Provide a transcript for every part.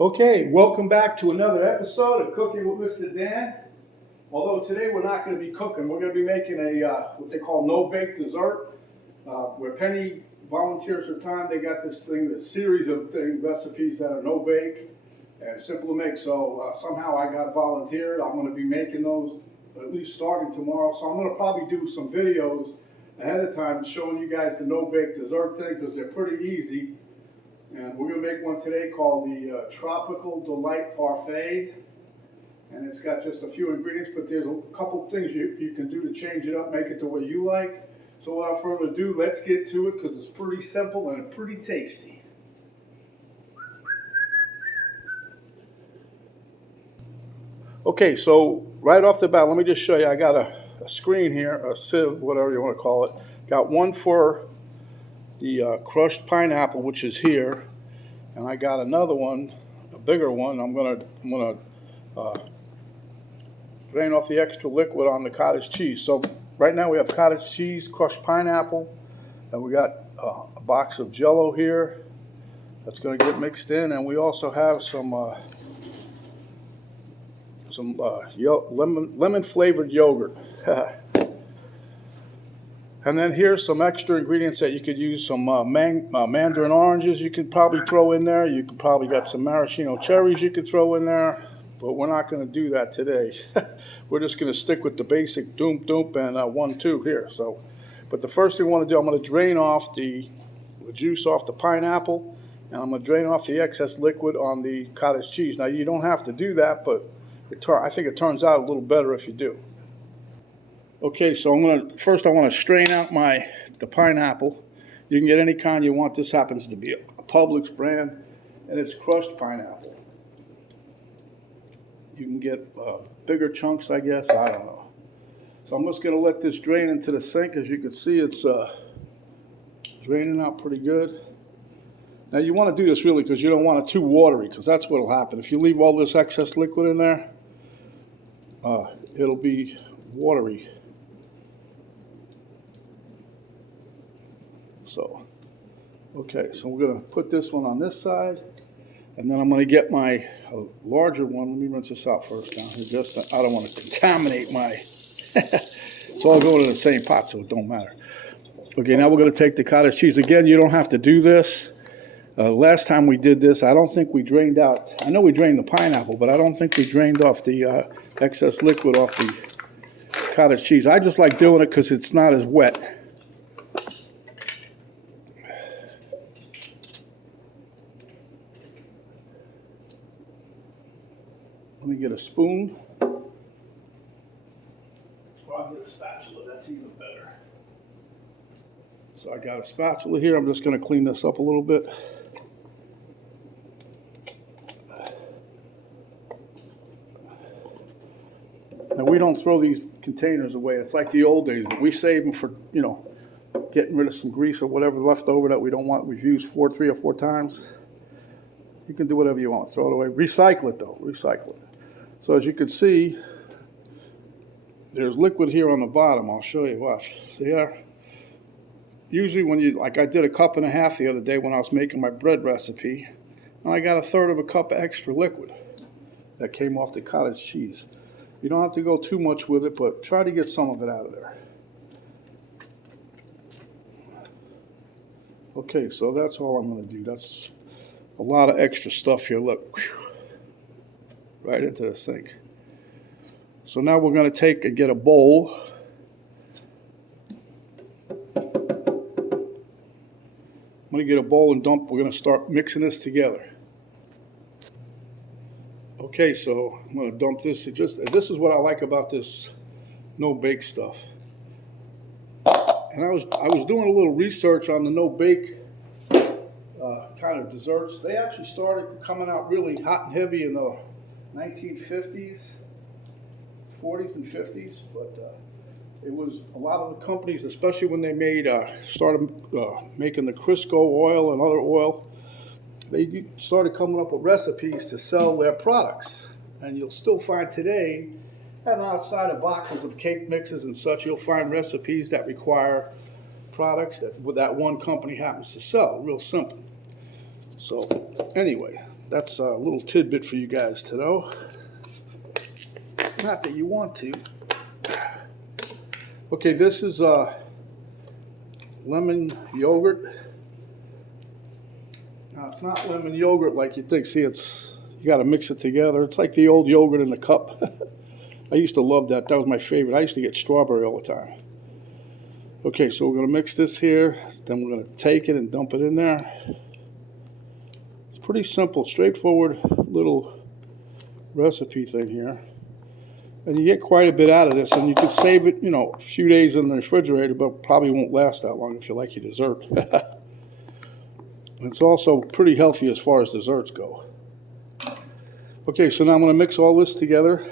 Okay, welcome back to another episode of Cooking with Mr. Dan. Although today we're not going to be cooking, we're going to be making a what they call no-bake dessert. Where Penny volunteers her time, they got this series of recipes that are no-bake and simple to make. So somehow I got volunteered. I'm going to be making those at least starting tomorrow. So I'm going to probably do some videos ahead of time showing you guys the no-bake dessert thing because they're pretty easy. And we're going to make one today called the Tropical Delight Parfait. And it's got just a few ingredients, but there's a couple things you can do to change it up, make it the way you like. So without further ado, let's get to it because it's pretty simple and pretty tasty. Okay, so right off the bat, let me just show you. I got a screen here, a sieve, whatever you want to call it. Got one for the crushed pineapple, which is here, and I got another one, a bigger one. I'm gonna drain off the extra liquid on the cottage cheese. So right now we have cottage cheese, crushed pineapple, and we got a box of jell-o here that's going to get mixed in, and we also have some lemon flavored yogurt. And then here's some extra ingredients that you could use. Some mandarin oranges you could probably throw in there. You could probably got some maraschino cherries you could throw in there. But we're not going to do that today. We're just going to stick with the basic doom and 1, 2 here. So, but the first thing I want to do, I'm going to drain off the juice off the pineapple, and I'm going to drain off the excess liquid on the cottage cheese. Now you don't have to do that, but I think it turns out a little better if you do. Okay, so first I want to strain out the pineapple. You can get any kind you want. This happens to be a Publix brand, and it's crushed pineapple. You can get bigger chunks, I guess. I don't know. So I'm just going to let this drain into the sink. As you can see, it's draining out pretty good. Now you want to do this really because you don't want it too watery, because that's what will happen. If you leave all this excess liquid in there, it'll be watery. So, okay, so we're going to put this one on this side. And then I'm going to get my larger one. Let me rinse this out first down here. I don't want to contaminate my... It's all going in the same pot, so it don't matter. Okay, now we're going to take the cottage cheese. Again, you don't have to do this. Last time we did this, I don't think we drained out... I know we drained the pineapple, but I don't think we drained off the excess liquid off the cottage cheese. I just like doing it because it's not as wet. Let me get a spoon. Or I'll get a spatula, that's even better. So I got a spatula here. I'm just going to clean this up a little bit. Now we don't throw these containers away. It's like the old days. We save them for, getting rid of some grease or whatever left over that we don't want. We've used 3 or 4 times. You can do whatever you want. Throw it away. Recycle it though. Recycle it. So as you can see, there's liquid here on the bottom. I'll show you. Watch. See there? Usually like I did a 1.5 cups the other day when I was making my bread recipe, and I got 1/3 cup of extra liquid that came off the cottage cheese. You don't have to go too much with it, but try to get some of it out of there. Okay, so that's all I'm going to do. That's a lot of extra stuff here. Look. Right into the sink. So now we're going to take and get a bowl. I'm going to get a bowl and dump. We're going to start mixing this together. Okay, so I'm going to dump this. This is what I like about this no-bake stuff. And I was doing a little research on the no-bake kind of desserts. They actually started coming out really hot and heavy in the 1950s, 40s and 50s, but it was a lot of the companies, especially when they started making the Crisco oil and other oil, they started coming up with recipes to sell their products. And you'll still find today, and outside of boxes of cake mixes and such, you'll find recipes that require products that one company happens to sell. Real simple. So anyway, that's a little tidbit for you guys to know. Not that you want to. Okay, this is lemon yogurt. Now, it's not lemon yogurt like you think. See, you got to mix it together. It's like the old yogurt in the cup. I used to love that. That was my favorite. I used to get strawberry all the time. Okay, so we're going to mix this here. Then we're going to take it and dump it in there. It's pretty simple, straightforward little recipe thing here. And you get quite a bit out of this, and you can save it, a few days in the refrigerator, but probably won't last that long if you like your dessert. It's also pretty healthy as far as desserts go. Okay, so now I'm going to mix all this together.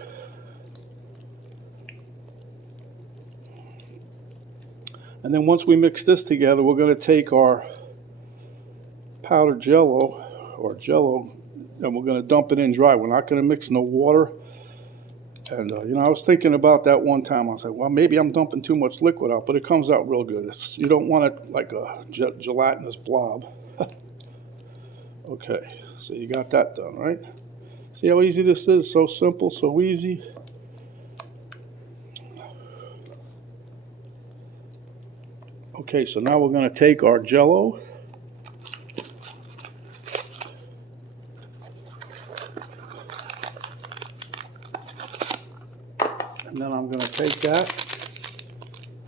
And then once we mix this together, we're going to take our powdered jell-o, and we're going to dump it in dry. We're not going to mix no water. And, I was thinking about that one time. I was like, well, maybe I'm dumping too much liquid out, but it comes out real good. You don't want it like a gelatinous blob. Okay, so you got that done, right? See how easy this is? So simple, so easy. Okay, so now we're going to take our jell-o. And then I'm going to take that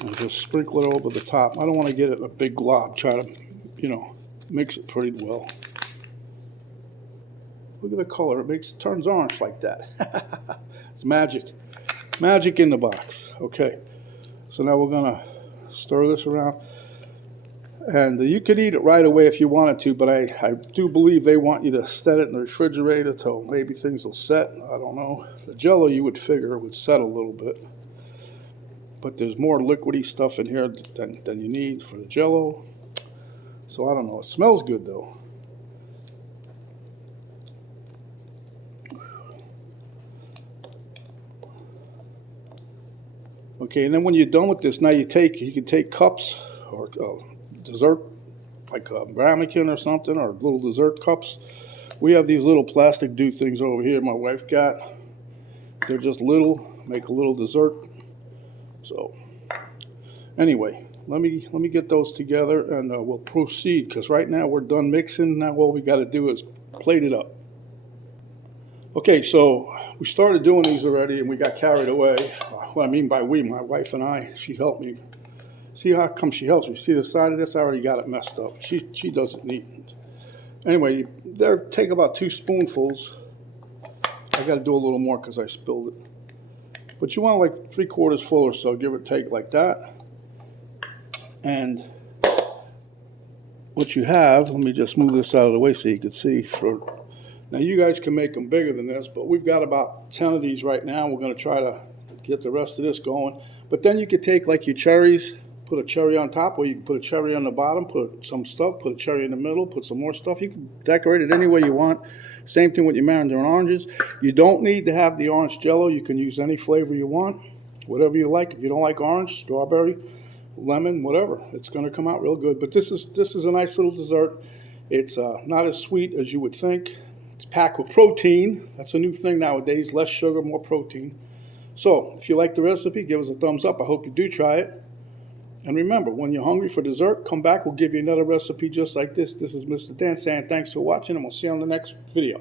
and just sprinkle it over the top. I don't want to get it a big glob. Try to, mix it pretty well. Look at the color. It turns orange like that. It's magic. Magic in the box. Okay. So now we're going to stir this around. And you could eat it right away if you wanted to, but I do believe they want you to set it in the refrigerator till maybe things will set. I don't know. The jell-o, you would figure, would set a little bit. But there's more liquidy stuff in here than you need for the jell-o. So I don't know. It smells good, though. Okay, and then when you're done with this, now you can take cups or dessert, like a ramekin or something, or little dessert cups. We have these little plastic do things over here my wife got. They're just little, make a little dessert. So anyway, let me get those together and we'll proceed, because right now we're done mixing. Now all we got to do is plate it up. Okay, so we started doing these already and we got carried away. What I mean by we, my wife and I, she helped me. See how come she helps me? See the side of this? I already got it messed up. She doesn't need it. Anyway, take about 2 spoonfuls. I got to do a little more because I spilled it. But you want like 3/4 full or so, give or take like that. And what you have, let me just move this out of the way so you can see. Now you guys can make them bigger than this, but we've got about 10 of these right now. We're going to try to get the rest of this going. But then you could take like your cherries, put a cherry on top, or you can put a cherry on the bottom, put some stuff, put a cherry in the middle, put some more stuff. You can decorate it any way you want. Same thing with your mandarin oranges. You don't need to have the orange jell-o. You can use any flavor you want, whatever you like. If you don't like orange, strawberry, lemon, whatever, it's going to come out real good. But this is a nice little dessert. It's not as sweet as you would think. It's packed with protein. That's a new thing nowadays. Less sugar, more protein. So if you like the recipe, give us a thumbs up. I hope you do try it. And remember, when you're hungry for dessert, come back. We'll give you another recipe just like this. This is Mr. Dan saying thanks for watching, and we'll see you on the next video.